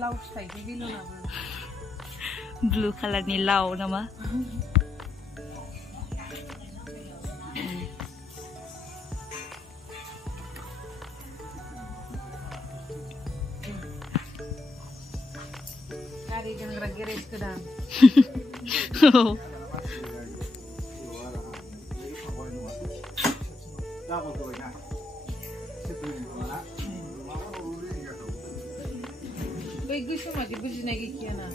लाव फिथाइनि बेलुनाबो ब्लु कालारनि लाव नामा गारि दोनग्रा गेरेज गोदान बै गोसोमादि बुजिनाय गैखायाना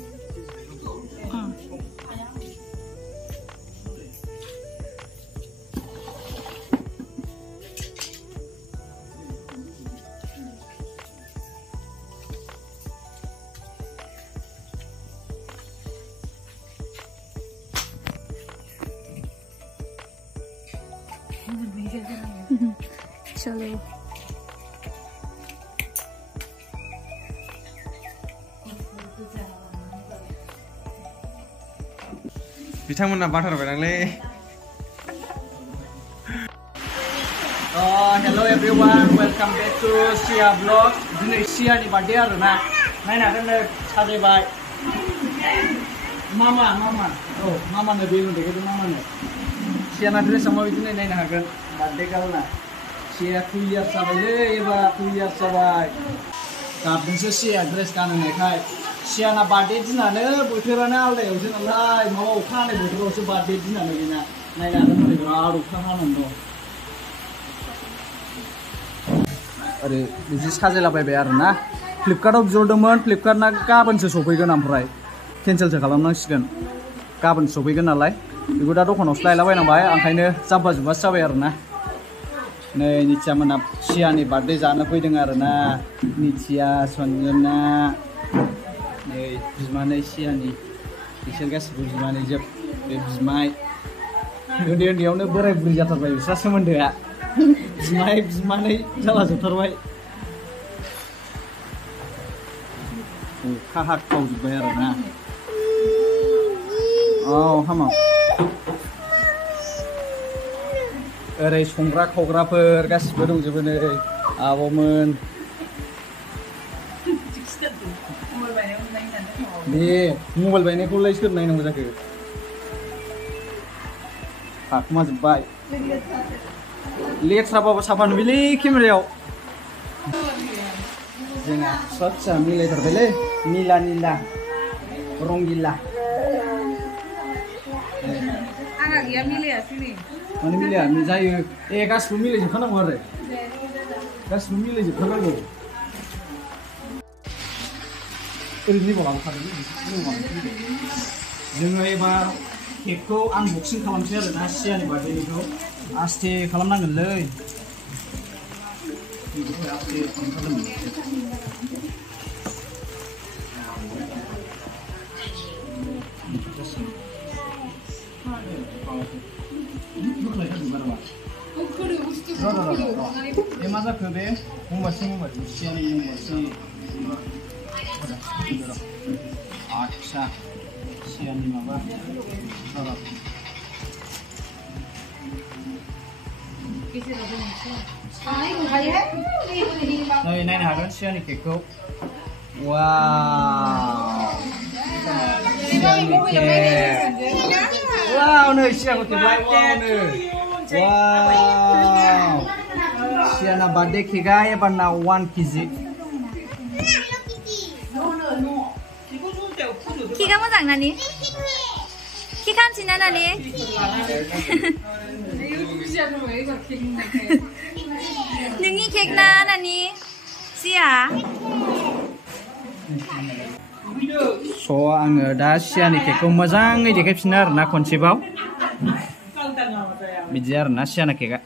चलो बिथांमोनना बाथारबायदांलै hello everyone welcome back to Siya blog दिनै सियानि बार्थडे आरोना नायनो हागोन नै साजायबाय मामा औ मामानो बेलुन देखायदों मामानो सियाना ड्रेसा माबायदि नायनो हागोन बार्थडे गालना सिया 2 इयार्स जाबायलै एबार 2 इयार्स जाबाय गाबदोंसो सिया ड्रेस गानहोनायखाय सियाना बार्थडे दिनानो बोथोरानो आलदायावसो नालाय माबा अखा हानाय बोथोरावसो बार्थडे दिनानो बेना नायनो हागोन हरै बिराद अखा हानानै दं ओरै बिदि साजायलाबायबाय आरोना फ्लिपकार्टआव बिहरदोंमोन फ्लिपकार्टना गाबोनसो सफैगोन ओमफ्राय केन्सेलसो खालामनांसिगोन गाबोन सफैगोन नालाय बेखौ दा दखानावसो लायलाबायनांबाय ओंखायनो जाब्बा जुब्बासो जाबाय आरोना नै निथिया मोना सियानि बार्थडे जानो फैदों आरोना निथिया सन्जना नै बिमानै सियानि बिसोर गासिबो बिमानै जोब बे बिमाय उन्दै उन्दैयावनो बोराय बुरि जाथारबाय बिस्रा सोमोन्दोआ बिमाय बिमानै जाला जोबथारबाय अखा हाख्रावजोब्बाय आरोना औ हामा ओरै संग्रा खावग्राफोर गासिबो दंजोबो नै आब'मोन दे मबाइल बायनायखौलाय सोर नायनांगौ जाखो थाखुमाजोब्बाय लेथ्राबाबो साफा नुयोलै केमेरायाव जोंना सच्चा मिलायथारबायलै निला निला रंगिला आंहा गैया मिलायासै नै माने मिलाया जायो ए गासिबो मिलायजोबखानांगौ आरो गासिबो मिलायजोबखानांगौ ओरैनो जोङो एबार केकखौ आनबक्सिं खालामसै आरोना सियानि बार्थडेनिखौ आस्थे खालामनांगोनलै आस्थे ये मा जाखो बे मबाइल सियानि आच्छा सियानि माबा नै नायनो हागोन सियानि केकखौ वाव सियानि केक वाव नै सियानि केकलाय वाव नै वाव सियाना बार्थडे केकआ एबारना 1 केजि केकआ मोजां नानि केक हानसिना नानि नोंनि केक ना नानि सिया स' आङो दा सियानि केकखौ मोजाङै देखायफिनो आरोना खनसेबाव बिदि आरोना सियाना केकआ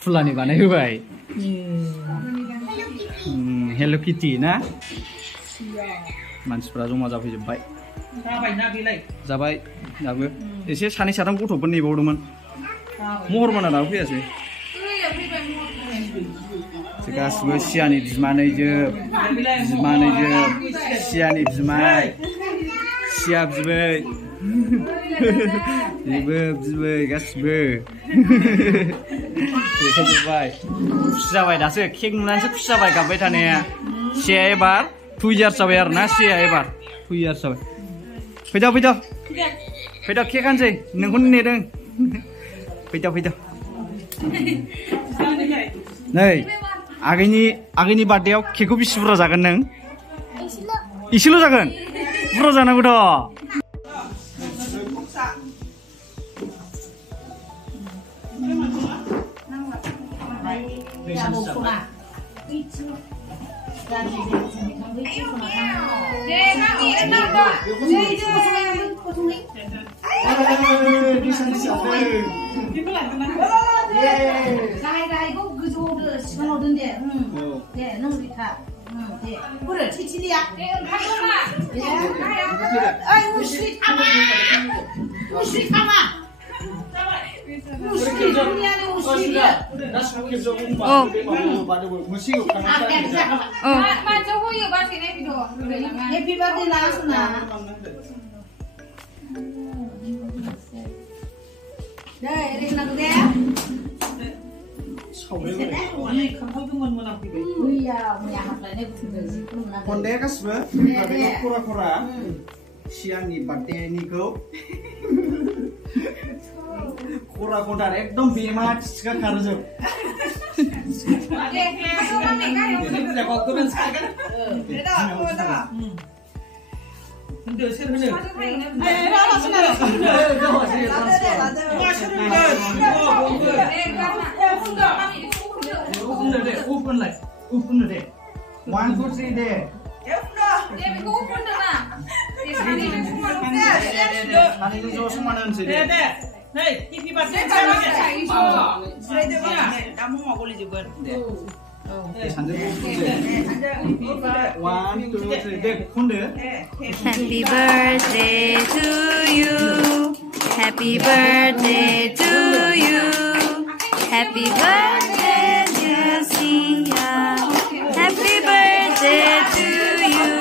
फुलानि बानायहोबाय हेल' किटि ना मानसिफ्रा जमा जाफैजोब्बाय जाबाय दाबो एसे सानै साथाम गथ'फोर नेबावदोंमोन महरमोना दाबो फैयासै गासिबो सियानि बिमानैजोब सियानि बिमाय सिया बिबै बेबो बिबै गासिबो देखायजोब्बाय खुसि जाबाय दासो केक नुनानैसो खुसि जाबाय गाबबाय थानाया सिया एबार 2 years जाबाय आरो ना सिया एबार 2 years जाबाय फैद' केक आनसै नोंखौनो नेदों फैद' नै आगैनि बार्थडेआव केकखौ बेसे बुरजा जागोन नों इसेल' जागोन बुरजा जानांगौथ' Konde kasbe, kura siang ni birthday ni kau, kura kodar ekdom bemat cika karjo. Open deh. 1, 2, 3 deh. Nanti jauh semua nanti deh. Hei, ini pasal kamu mau boleh juga. 1, 2, 3 deh. Kunde. Happy birthday to you. Happy birthday to you. Happy birthday dear Sia. Happy birthday to you.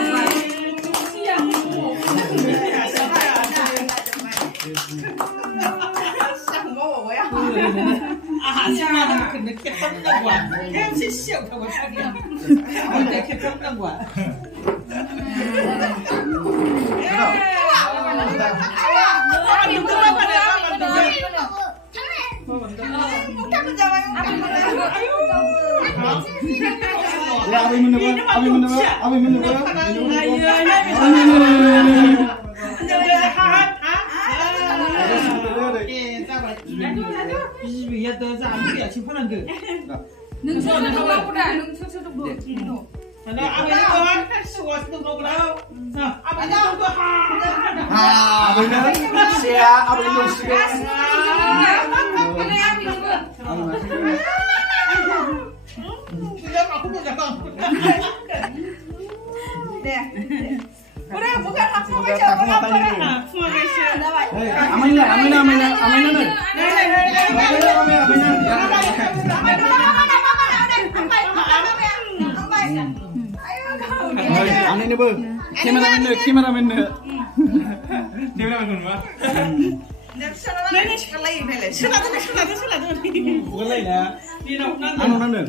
Kameramen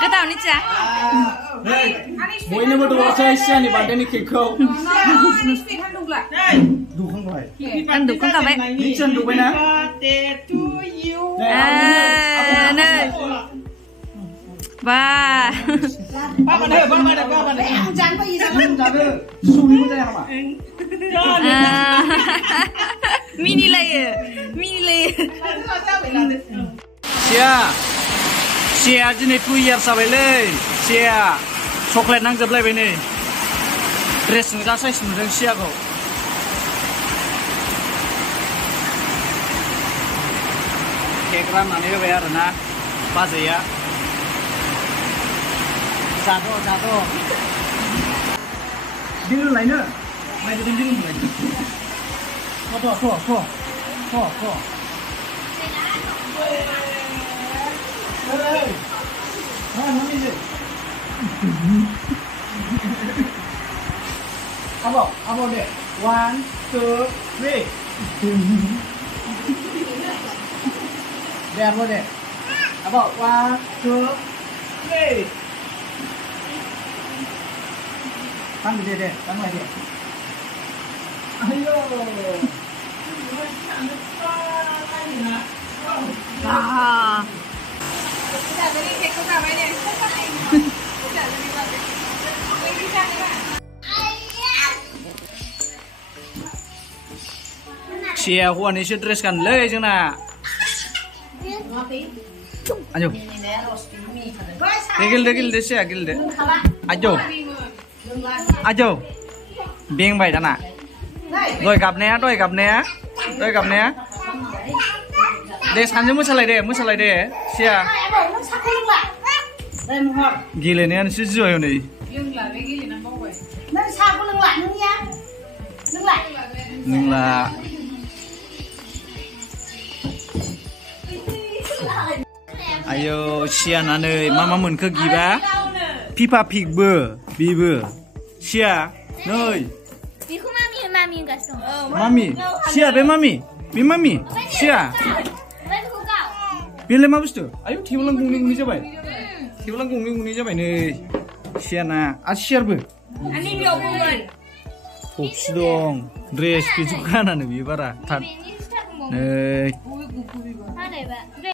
Getau nih cah. Mau ini berdua saya siang di badan ini kekau. Dukung baik. Kan dukung kau baik. Nicen dukung na. Nih. Bah. Mini layer. Sia jini 2 years sabayle. Sia coklat nang jablay bene. Dress nggak size nudeng sia kau. Kekram nani bayar na. Pas ya. Jatuh. Dulu lainnya. Mai dulu lagi. Kok. Abo deh. 1, 2, 3. Deh, abo deh. Abo, 1, 2, 3. Kan deh, kan lagi. Ayo. 아. 자들이 데리고 가봐야 돼. 자들이 가봐. 여기 자들아. Sia huan isi dress kan le jengna. Ayo. Degil de sia gil de. Ayo. Bing bai dana. Doi gặp nè. De sanjung mosalai de. Sia. Gile ne an si joyo nei. Lưng là cái gì nó mâu vậy? Nâng sao có lưng lại nâng nha. Nâng lại. Nâng là ayo sia na nei mama mun ke giba pipa pig bơ bi bơ sia nei Vì không mami gasong. mami sia be mami sia Với không cậu. bile ma bustu ayo tiulang gungni jabai tiulang gungni jabai nei sia na a sia bơ Anh đi điều cùng rồi. kopsi dong dress ki jukana ne bi bara tan nei Hai này bạn.